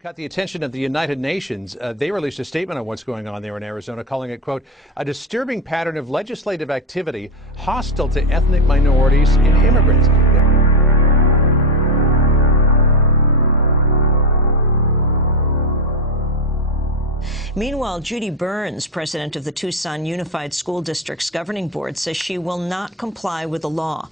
Caught the attention of the United Nations. They released a statement on what's going on there in Arizona, calling it, quote, a disturbing pattern of legislative activity hostile to ethnic minorities and immigrants. Meanwhile, Judy Burns, president of the Tucson Unified School District's governing board, says she will not comply with the law.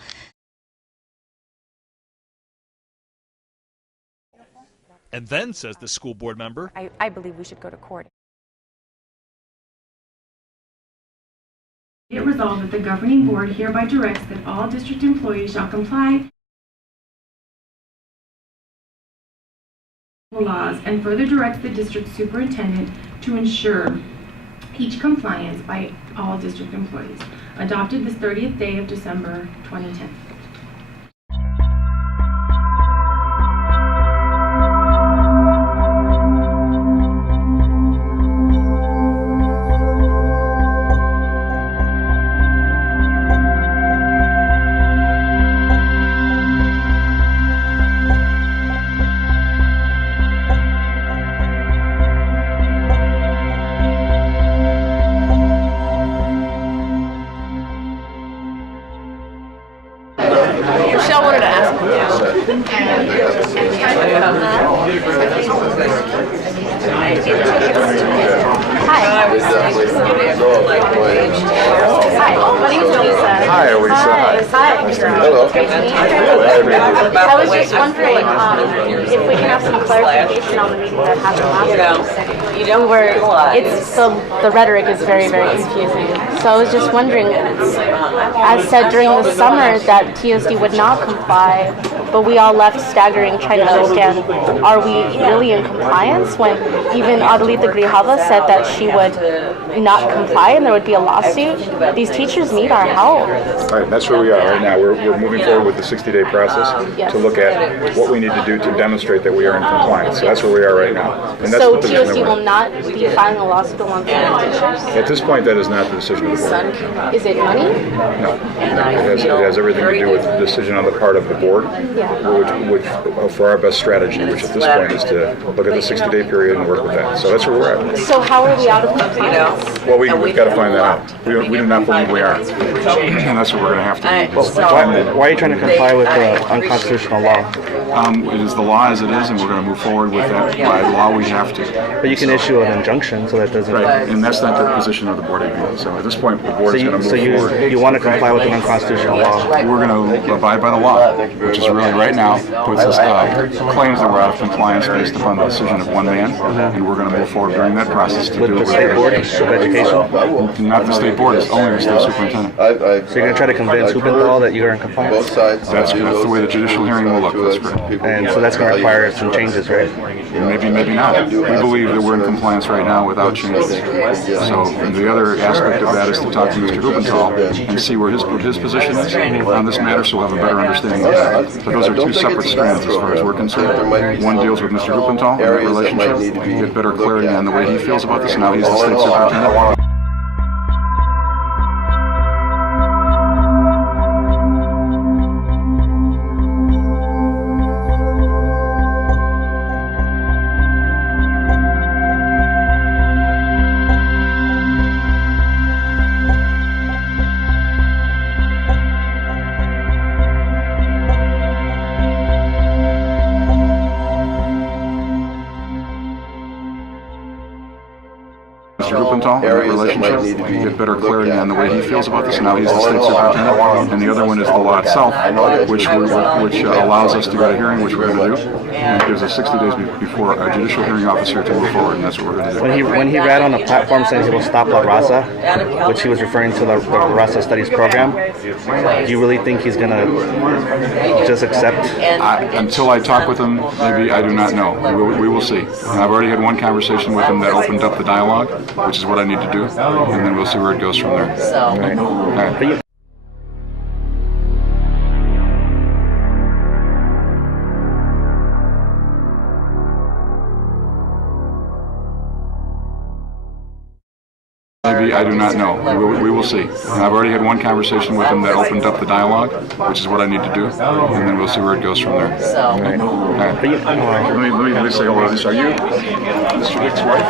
And then, says the school board member, I believe we should go to court. It resolved that the governing board hereby directs that all district employees shall comply with laws and further directs the district superintendent to ensure each compliance by all district employees. Adopted this 30th day of December 2010. Michelle wanted to ask you. Hi. Hi, my name is Lisa. Hi, Lisa. Hi. Hello. Great to meet you. I was just wondering if we can have some clarification on the meeting that happened last week. The rhetoric is very, very confusing. So I was just wondering, as said during the summer that TUSD would not comply, but we all left staggering trying to understand, are we really in compliance when even Adelita Grijalva said that she would not comply and there would be a lawsuit? These teachers need our help. All right, that's where we are right now. We're moving forward with the 60-day process to look at what we need to do to demonstrate that we are in compliance. So that's where we are right now. And that's So the position TUSD that will not be filing a lawsuit alongside teachers? At this point, that is not the decision of the board. Is it money? No. It has everything to do with the decision on the part of the board, which for our best strategy, which at this point is to look at the 60-day period and work with that. So that's where we're at. So how are we out of compliance? Well, we've got to find that out. We do not believe we are. And that's what we're going to have to do. Why are you trying to comply with the unconstitutional law? It is the law as it is, and we're going to move forward with that. By law, we have to. But you can issue an injunction so that doesn't... Right, and that's not the position of the board either. So at this point, the board is going to move forward. You want to comply with the unconstitutional law? We're going to abide by the law, which is really right now puts us claims that we're out of compliance based upon the decision of one man, and we're going to move forward during that process to do With the state board of education? Not the state board, it's only the state superintendent. So you're going to try to convince Huppenthal that you are in compliance? That's the way the judicial hearing will look. That's correct. And so that's going to require some changes, right? Maybe, maybe not. We believe that we're in compliance right now without changes. So the other aspect of that is to talk to Mr. Huppenthal and see where his position is on this matter, so we'll have a better understanding of that. But those are two separate strands as far as we're concerned. One deals with Mr. Huppenthal and that relationship, get better clarity on the way he feels about this. Now he's the state superintendent. Mr. Huppenthal and that relationship, get better clarity on the way he feels about this. Now he's the state superintendent, and the other one is the law itself, which allows us to go to hearing, which we're going to do, and it gives us 60 days before a judicial hearing officer to move forward, and that's what we're going to do. When he read on the platform saying he will stop La Raza, which he was referring to the Raza Studies program, do you really think he's going to just accept? Until I talk with him, maybe I do not know. We will see. And I've already had one conversation with him that opened up the dialogue, which is what I need to do, and then we'll see where it goes from there. Okay. All right. I do not know. We will see. And I've already had one conversation with him that opened up the dialogue, which is what I need to do, and then we'll see where it goes from there. All right. Let me say hello. Are you Mr. Dick's wife?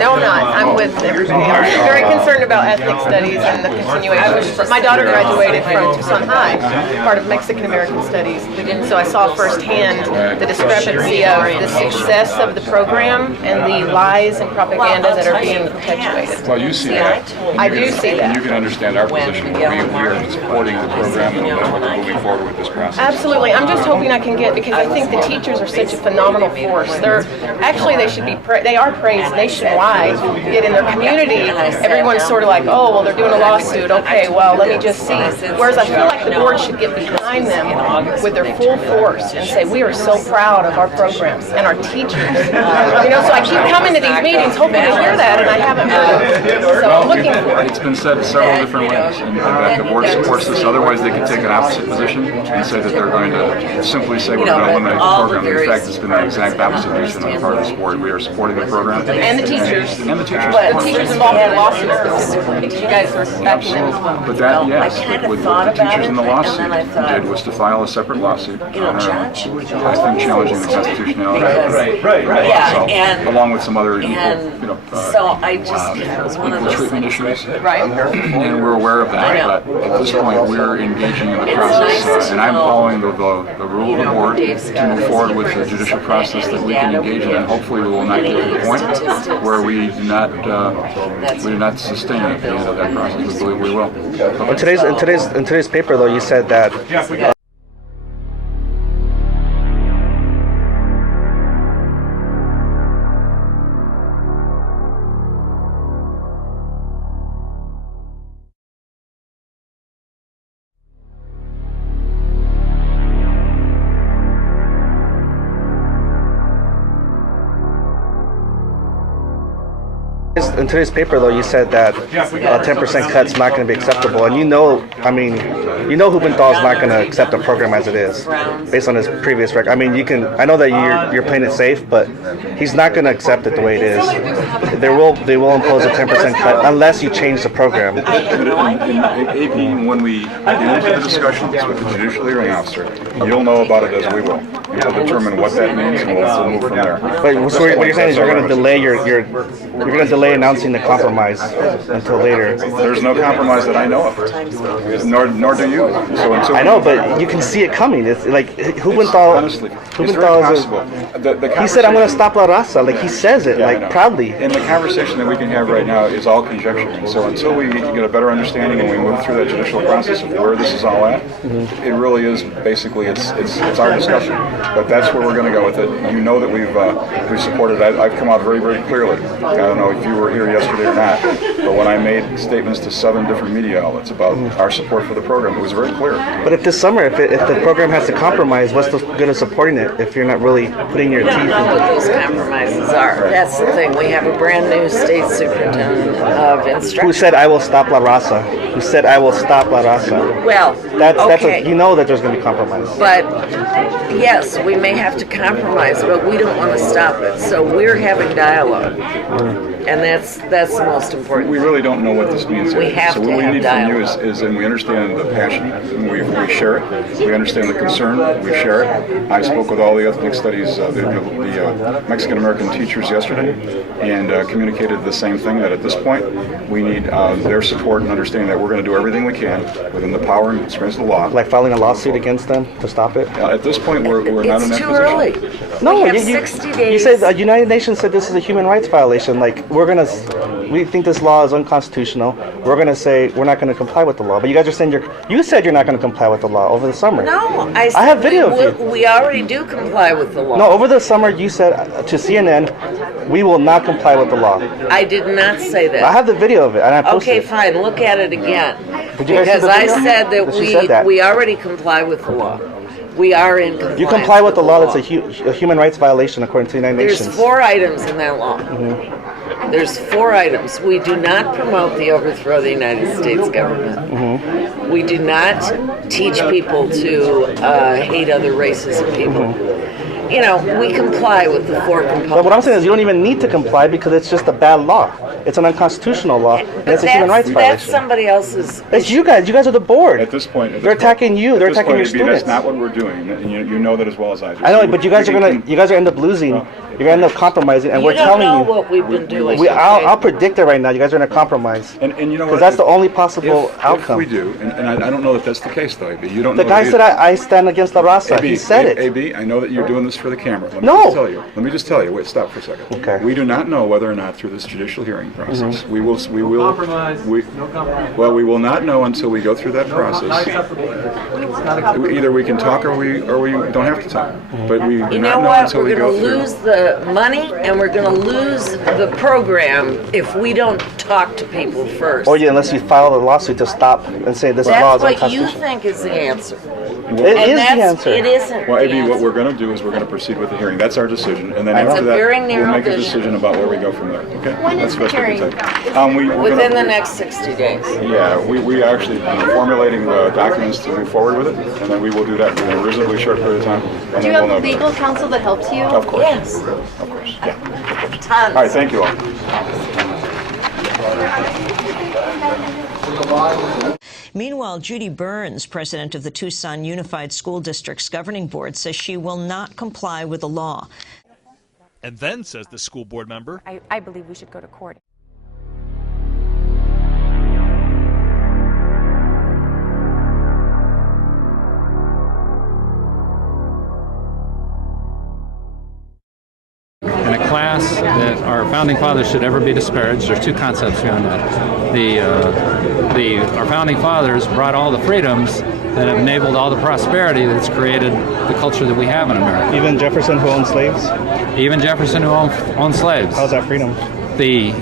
No, I'm not. I'm with everybody. I'm very concerned about ethnic studies and the continuation. My daughter graduated from Tucson High, part of Mexican American Studies, so I saw firsthand the discrepancy of the success of the program and the lies and propaganda that are being perpetuated. Well, you see that. I do see that. You can understand our position. We are supporting the program and we're moving forward with this process. Absolutely. I'm just hoping I can get, because I think the teachers are such a phenomenal force. They should be, they are praised nationwide, yet in their community, everyone's sort of like, oh, well, they're doing a lawsuit. Okay, well, let me just see. Whereas I feel like the board should get behind them with their full force and say, we are so proud of our programs and our teachers. So I keep coming to these meetings hoping to hear that, and I haven't heard it. So I'm looking for it. It's been said several different ways, and that the board supports this. Otherwise, they could take an opposite position and say that they're going to simply say we're going to eliminate the program. In fact, it's been the exact opposite position on the part of this board. We are supporting the program. And the teachers. And the teachers. But the teachers involved in lawsuits, because you guys are backing them as well. But that, yes, what the teachers in the lawsuit did was to file a separate lawsuit on I think challenging the constitutionality of it. So, along with some other equal treatment issues. Right. And we're aware of that, but at this point we're engaging in the process, and I'm following the rule of the board to move forward with the judicial process that we can engage in, and hopefully we will not get to the point where we do not sustain at the end of that process. We believe we will. In today's paper, though, you said that. In today's paper, though, you said that a 10% cut's not going to be acceptable, and Hubenthal is not going to accept the program as it is, based on his previous record. I mean, I know that you're playing it safe, but he's not going to accept it the way it is. They will impose a 10% cut unless you change the program. In AP, when we get into the discussions with the judicial hearing officer, you'll know about it as we will. And we'll determine what that means, and we'll move from there. But so what you're saying is you're going to delay you're going to delay announcing the compromise until later. There's no compromise that I know of, nor do you. So until I know, but you can see it coming. It's like Hubenthal. Honestly, it's very possible. He said, "I'm going to stop La Raza." Like he says it, proudly. And the conversation that we can have right now is all conjecture. So until we get a better understanding and we move through that judicial process of where this is all at, it really is basically it's our discussion. But that's where we're going to go with it. You know that we've supported. I've come out very, very clearly. I don't know if you were here yesterday or not, but when I made statements to 7 different media outlets about our support for the program, it was very clear. But if this summer, if the program has to compromise, what's the good of supporting it if you're not really putting your teeth into it? We don't know what those compromises are. That's the thing. We have a brand new state superintendent of instruction. Who said, "I will stop La Raza"? Who said, "I will stop La Raza"? Well, you know that there's going to be compromise. But yes, we may have to compromise, but we don't want to stop it. So we're having dialogue. And that's the most important. We really don't know what this means. We have so to what we have need dialogue. from you is, and we understand the passion, and we share it. We understand the concern, we share it. I spoke with all the ethnic studies, the Mexican American teachers yesterday, and communicated the same thing, that at this point we need their support and understanding that we're going to do everything we can within the power and constraints of the law. Like filing a lawsuit against them to stop it? At this point, we're not in that too position. early. No, we have 60 days. You said the United Nations said this is a human rights violation. Like we think this law is unconstitutional. We're gonna say we're not gonna comply with the law. But you guys are saying you said you're not gonna comply with the law over the summer. No, I said have video of you. We already do comply with the law. No, over the summer you said to CNN, we will not comply with the law. I did not say that. I have the video of it, and I posted Okay, it. fine. Look at it again. Did you guys see Because the I video? said that She we already comply with the law. We are in compliance. You comply with the law that's a human rights violation according to the United Nations. There's 4 items in that law. There's 4 items. We do not promote the overthrow of the United States government. We do not teach people to hate other races and people. You know, we comply with the 4 components. But what I'm saying is you don't even need to comply because it's just a bad law. It's an unconstitutional law, and But it's a human rights that's violation. somebody else's. It's you guys. You guys are the board. At this point, they're attacking you. They're attacking your students. That's not what we're doing. And you know that as well as I do. I know, but you guys are gonna end up losing. You're gonna end up compromising, and we're telling you. You don't know what we've been doing. I'll predict it right now. You guys are gonna compromise. And you know what? Because that's the only possible outcome. If we do, and I don't know that that's the case though, AB. You don't. The know guy said I stand against La Raza. AB, He said it. AB, I know that you're doing this for the camera. Let me just tell you. Wait, stop for a second. Okay. We do not know whether or not through this judicial hearing process we will. No compromise. No compromise. Well, we will not know until we go through that process. Either we can talk or we don't have to talk. But we do You not know know what? until We're we going go to through. lose the money and we're going to lose the program if we don't talk to people first. Or unless you file a lawsuit to stop and say this law is That's what you unconstitutional. think is the answer. It is the answer. It isn't. Well, the AB, what answer. we're going to do is we're going to proceed with the hearing. That's our decision, and then It's after a that, very we'll narrow make a vision. decision about where we go from there. Okay? When is the hearing? Within the next 60 days. Yeah, we are actually formulating the documents to move forward with it, and then we will do that in a reasonably short period of time. And Do you then have we'll know. legal counsel that helps you? Of course. Yes. Of course. Yeah. Of course. Tons. All right. Thank you all. Meanwhile, Judy Burns, president of the Tucson Unified School District's governing board, says she will not comply with the law. And then, says the school board member, I believe we should go to court. In a class that our founding fathers should ever be disparaged, there's two concepts behind that. Our founding fathers brought all the freedoms that have enabled all the prosperity that's created the culture that we have in America. Even Jefferson, who owned slaves? Even Jefferson, who owned slaves. How's that freedom? He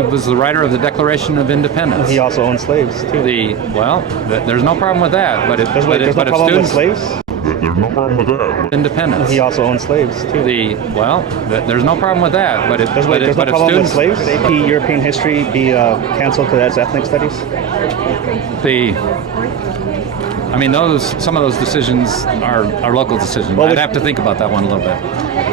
was the writer of the Declaration of Independence. He also owned slaves, too. There's no problem with that. But there's no problem with slaves? There's no problem with that. Independence. He also owned slaves, too. There's no problem with that. But there's no problem with slaves? AP European history be canceled because that's ethnic studies? Some of those decisions are local decisions. I'd have to think about that one a little bit.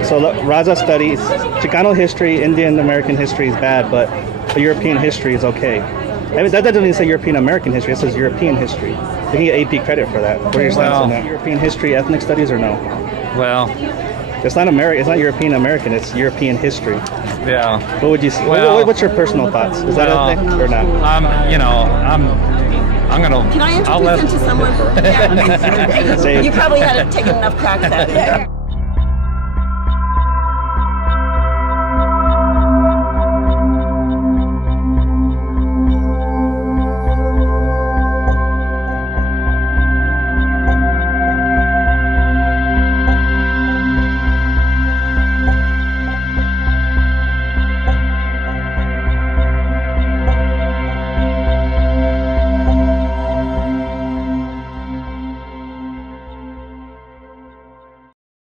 So Raza studies Chicano history, Indian American history is bad, but the European history is okay. I mean, that doesn't even say European American history. It says European history. You can get AP credit for that. What are your stance on that? European history, ethnic studies, or no? Well, it's not American. It's not European American. It's European history. Yeah. What would you say? What's your personal thoughts? Is that a thing or not? I'm gonna. Can I introduce him to someone? You probably hadn't taken enough cracks at it.